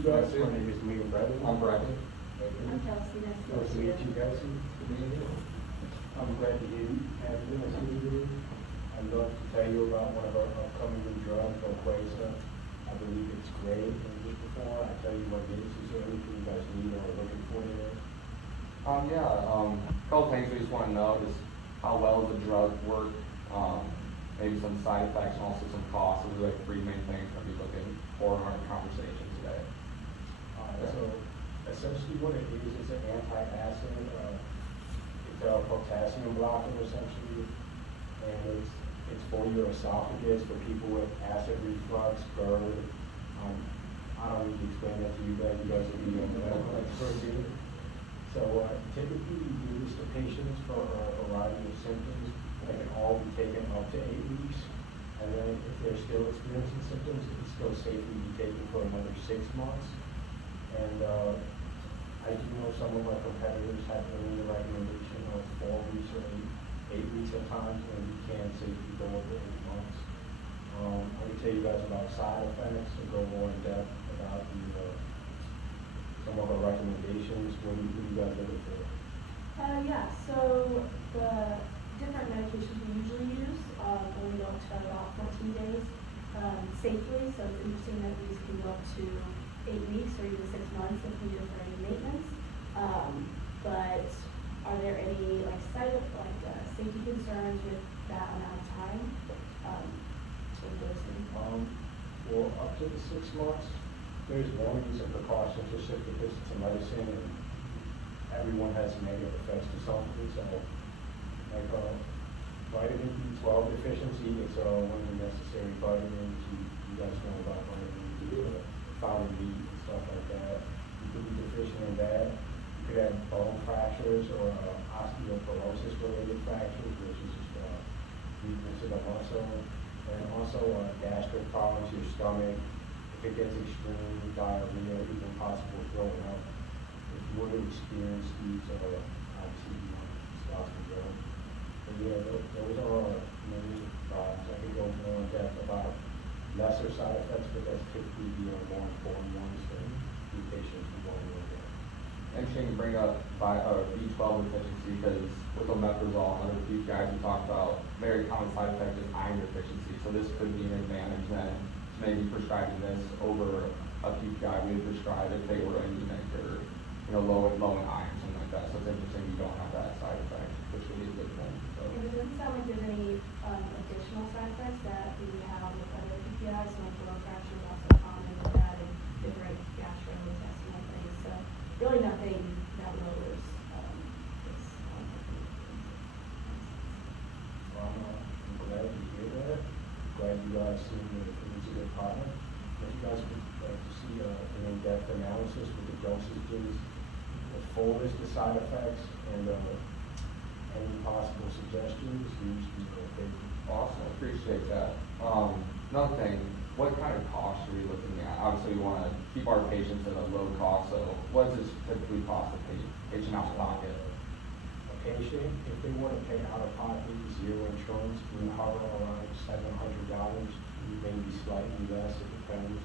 you guys. My name is Liam Bradley. I'm Bradley. I'm Kelsey. Nice to meet you guys. I'm glad to hear you have this here. I'd love to tell you about one of our upcoming new drugs, Prescriber-Pharmaceutical. I believe it's great. And just before I tell you what it is there anything you guys need or are looking for there? A couple things we just want to know is how well does the drug work, maybe some side effects and also some costs. Those are like three main things that we're looking for in our conversation today. So essentially what it is, it's an anti-acid, it's a potassium blocker essentially, and it's for your esophagus, for people with acid reflux, GERD. I don't need to explain that to you guys are the medical experts here. So typically we do this to patients for a variety of symptoms that can all be taken up to 8 weeks. And then if they're still experiencing symptoms, it can still safely be taken for another 6 months. And I do know some of our competitors have a recommendation of 4 weeks or 8 weeks at times, and we can safely go over 8 months. I'm going to tell you guys about side effects and go more in depth about some of our recommendations. What do you guys looking for? So the different medications we usually use only go up to about 14 days safely. So it's interesting that these can go up to 8 weeks or even 6 months if needed for any maintenance. But are there any safety concerns with that amount of time? For up to the 6 months, there's warnings and precautions just because it's a medicine and everyone has negative effects to something. So like vitamin B12 deficiency, it's one of the necessary vitamins. You guys know about vitamin D, found in meat and stuff like that. You could be deficient in that. You could have bone fractures or osteoporosis related fractures, which is just weakness of the muscle. And also gastric problems, your stomach. If it gets extreme, diarrhea, even possible throwing up. If you were to experience these, obviously you want to stop the drug. But yeah, those are many problems. I could go more in depth about lesser side effects, but that's typically the more important ones for the patients who want to look at. Interesting to bring up B12 deficiency because with omeprazole and other PPIs we talked about, very common side effect is iron deficiency. So this could be an advantage then to maybe prescribing this over a PPI we would prescribe if they were anemic or low in iron, something like that. So it's interesting you don't have that side effect, which would be a good thing. So. And it doesn't sound like there's any additional side effects that we have with other PPIs, like bone fracture is also common with that and different gastrointestinal things. So really nothing that lowers this. I'm glad to hear that. Glad you guys seen the good product. If you guys would like to see an in-depth analysis with the dosages, the full list of side effects, and any possible suggestions, use the page. Awesome, appreciate that. Another thing, what kind of costs are we looking at? Obviously, we want to keep our patients at a low cost, so what does this typically cost a patient out of pocket? A patient, if they want to pay out of pocket, zero insurance, we hover around $700, maybe slightly less, it depends.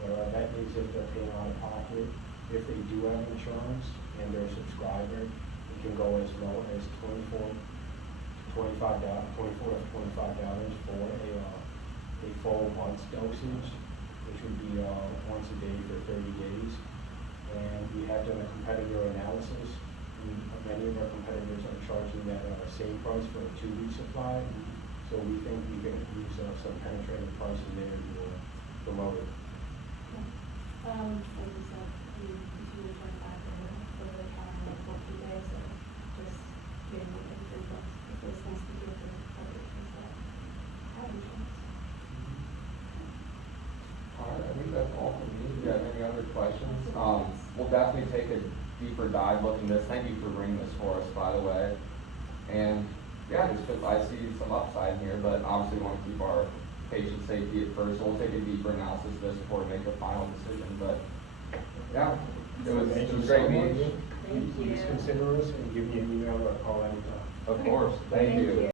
But that means if they're paying out of pocket. If they do have insurance and they're a subscriber, it can go as low as $24 to $25 for a full month's dosage, which would be once a day for 30 days. And we have done a competitor analysis, and many of our competitors are charging that same price for a 2-week supply. So we think we can use some penetrating pricing there to promote it. Like you said, we continue to try for the counter like 14 days, so just getting $3 if it's nice to do it for other things that have insurance. Alright, I think that's all from me. Do you have any other questions? We'll definitely take a deeper dive look in this. Thank you for bringing this for us, by the way. And yeah, I see some upside here, but obviously we want to keep our patient safety at first. So we'll take a deeper analysis of this before we make a final decision. But yeah, it was great meeting you. Thank you. Please consider us and give me an email or a call anytime. Of course. Thank you.